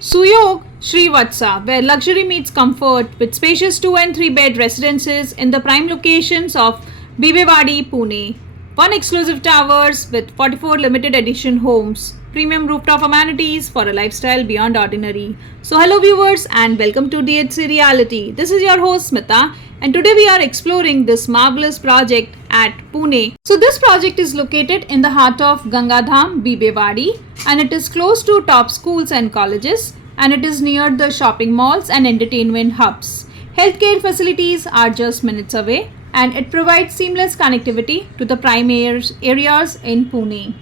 Suyog Srivatsa, where luxury meets comfort with spacious 2 and 3 bed residences in the prime locations of Bibewadi, Pune. One exclusive towers with 44 limited edition homes, premium rooftop amenities for a lifestyle beyond ordinary. So hello viewers and welcome to DHC Reality. This is your host Smita and today we are exploring this marvelous project at Pune. So this project is located in the heart of Gangadham, Bibewadi, and it is close to top schools and colleges, and it is near the shopping malls and entertainment hubs. Healthcare facilities are just minutes away, and it provides seamless connectivity to the prime areas in Pune.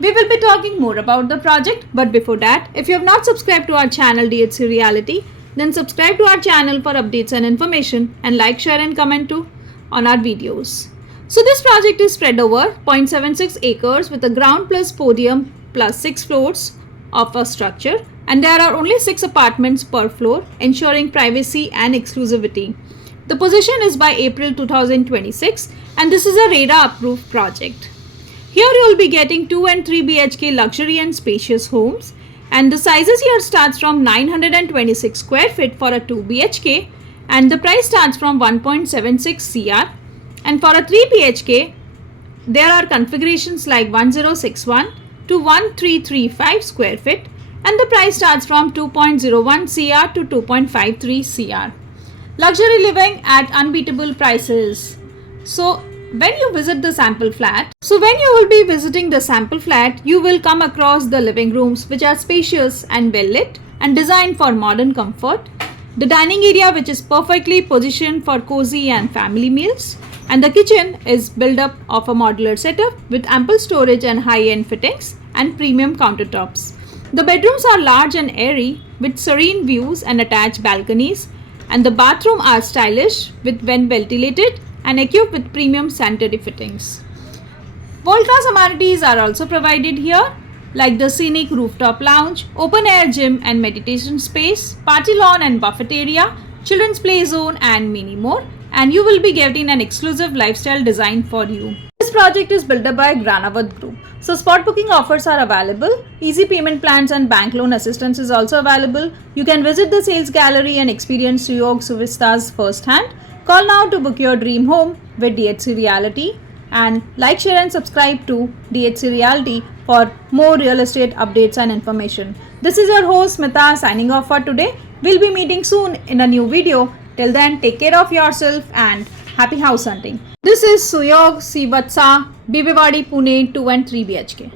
We will be talking more about the project, but before that, if you have not subscribed to our channel DHC Reality, then subscribe to our channel for updates and information, and like, share and comment too on our videos. So this project is spread over 0.76 acres with a ground plus podium plus 6 floors of a structure, and there are only 6 apartments per floor, ensuring privacy and exclusivity. The possession is by April 2026 and this is a RERA approved project. Here you will be getting 2 and 3 BHK luxury and spacious homes, and the sizes here starts from 926 square feet for a 2 BHK and the price starts from 1.76 CR, and for a 3 BHK there are configurations like 1061 to 1335 square feet and the price starts from 2.01 CR to 2.53 CR. Luxury living at unbeatable prices. So when you visit the sample flat, you will come across the living rooms which are spacious and well lit and designed for modern comfort. The dining area which is perfectly positioned for cozy and family meals, and the kitchen is built up of a modular setup with ample storage and high-end fittings and premium countertops. The bedrooms are large and airy with serene views and attached balconies, and the bathroom are stylish with well ventilated and equipped with premium sanitary fittings. World-class amenities are also provided here, like the scenic rooftop lounge, open-air gym and meditation space, party lawn and buffet area, children's play zone and many more, and you will be getting an exclusive lifestyle design for you. This project is built up by Granavad Group. So spot booking offers are available, easy payment plans and bank loan assistance is also available. You can visit the sales gallery and experience Suyog Suvistas firsthand. Call now to book your dream home with DHC Reality, and like, share and subscribe to DHC Reality for more real estate updates and information. This is your host Smita signing off for today. We'll be meeting soon in a new video. Till then, take care of yourself and happy house hunting. This is Suyog Srivatsa, Bibewadi, Pune 2 and 3 BHK.